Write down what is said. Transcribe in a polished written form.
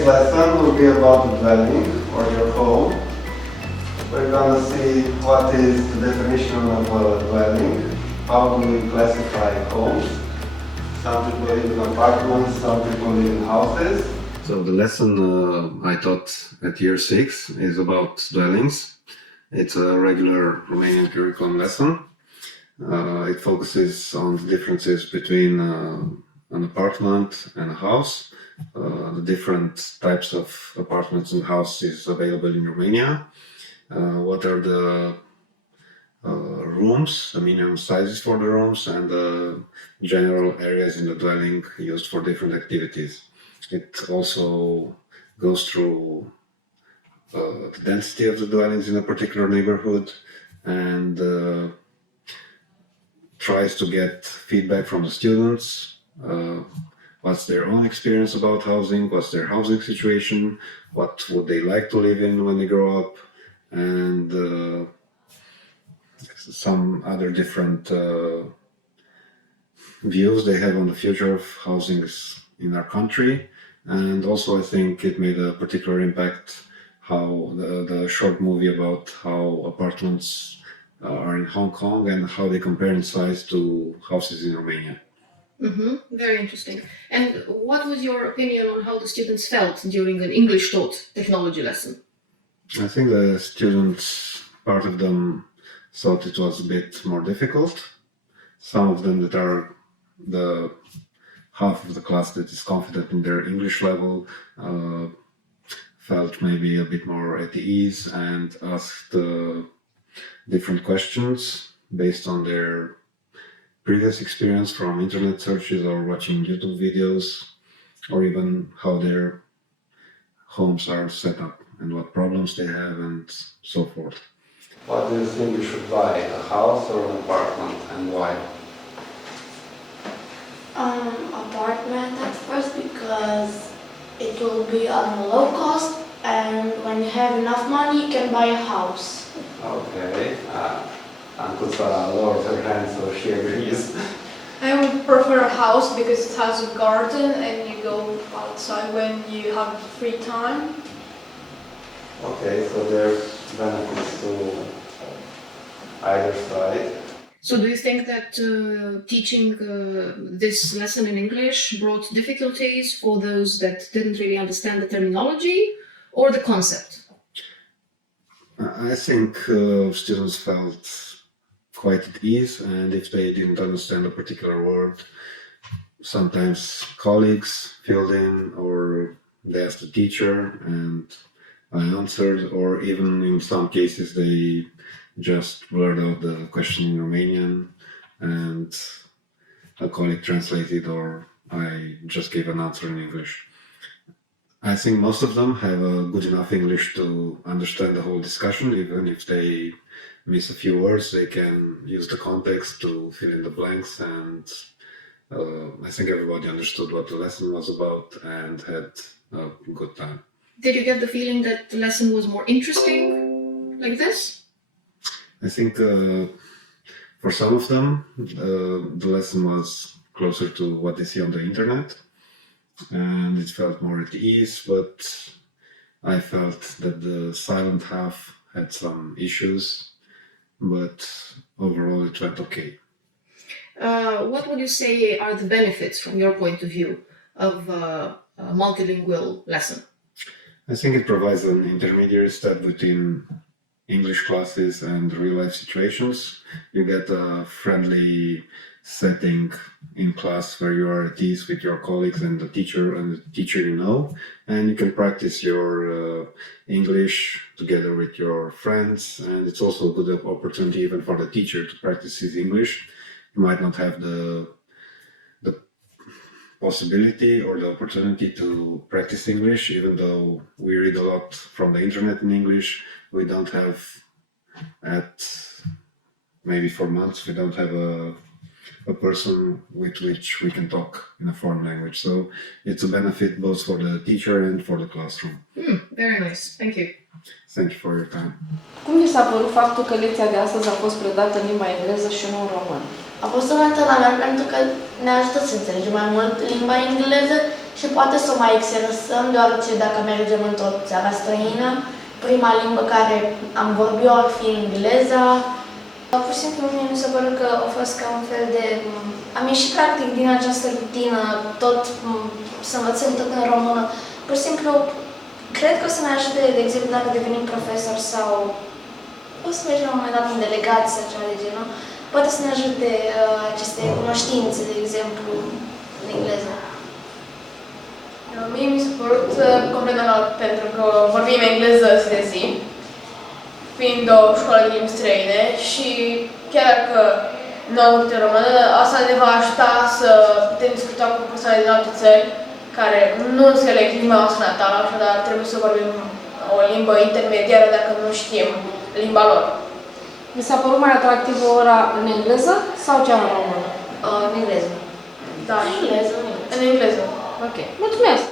Today's lesson will be about the dwelling or your home. We're going to see what is the definition of a dwelling, how do we classify homes. Some people live in apartments, some people live in houses. So the lesson I taught at year 6 is about dwellings. It's a regular Romanian curriculum lesson. It focuses on the differences between an apartment and a house, the different types of apartments and houses available in Romania, what are the rooms, the minimum sizes for the rooms, and the general areas in the dwelling used for different activities. It also goes through the density of the dwellings in a particular neighborhood and tries to get feedback from the students. What's their own experience about housing, what's their housing situation, what would they like to live in when they grow up, and some other different views they have on the future of housings in our country. And also I think it made a particular impact how the short movie about how apartments are in Hong Kong and how they compare in size to houses in Romania. Very interesting. And what was your opinion on how the students felt during an English taught technology lesson? I think the students, part of them thought it was a bit more difficult. Some of them that are the half of the class that is confident in their English level felt maybe a bit more at ease and asked different questions based on their previous experience from internet searches or watching YouTube videos, or even how their homes are set up and what problems they have and so forth. What do you think you should buy, a house or an apartment, and why? Apartment at first because it will be on low cost, and when you have enough money you can buy a house. Okay, Ancuța lowered her hand so she agrees. I would prefer a house because it has a garden and you go outside when you have free time. Okay, so there's benefits to either side. So do you think that teaching this lesson in English brought difficulties for those that didn't really understand the terminology or the concept? I think students felt quite at ease, and if they didn't understand a particular word, sometimes colleagues filled in or they asked the teacher and I answered, or even in some cases they just blurred out the question in Romanian and a colleague translated, or I just gave an answer in English. I think most of them have a good enough English to understand the whole discussion. Even if they miss a few words, they can use the context to fill in the blanks, and I think everybody understood what the lesson was about and had a good time. Did you get the feeling that the lesson was more interesting like this? I think for some of them, the lesson was closer to what they see on the internet, and it felt more at ease, but I felt that the silent half had some issues, but overall it went okay. What would you say are the benefits from your point of view of a multilingual lesson? I think it provides an intermediary step between English classes and real-life situations. You get a friendly setting in class where you are at ease with your colleagues and the teacher you know, and you can practice your English together with your friends, and it's also a good opportunity even for the teacher to practice his English. You might not have the possibility or the opportunity to practice English, even though we read a lot from the internet in English. We don't have, maybe for months, we don't have a person with which we can talk in a foreign language. So it's a benefit both for the teacher and for the classroom. Very nice. Thank you. Thank you for your time. Cum vi s-a părut faptul că lecția de astăzi a fost predată în limba engleză și nu în română? A fost un antrenament pentru că ne ajută să înțelegem mai mult limba engleză și poate să o mai exersăm, deoarece dacă mergem într-o țară străină, prima limbă care am vorbit-o ar fi engleza. Pur și simplu, mie mi se pare că a fost ca un fel de... Am ieșit practic din această rutină, tot să învățăm tot în română. Pur și simplu, cred că o să ne ajute, de exemplu, dacă devenim profesor sau o să mergem la un moment dat în delegație sau ceva de genul, poate să ne ajute aceste cunoștințe, de exemplu, în engleză. Mie mi s-a părut complet normal, pentru că vorbim engleză zi de zi, fiind o școală de limbi străine și chiar dacă nu am vorbit în română, asta ne va ajuta să putem discuta cu persoane din alte țări care nu înțeleg limba noastră natală, așadar trebuie să vorbim o limbă intermediară dacă nu știm limba lor. Mi s-a părut mai atractivă ora în engleză sau cea în română? În engleză. Da, Engleză. în engleză. Ok. Mulțumesc!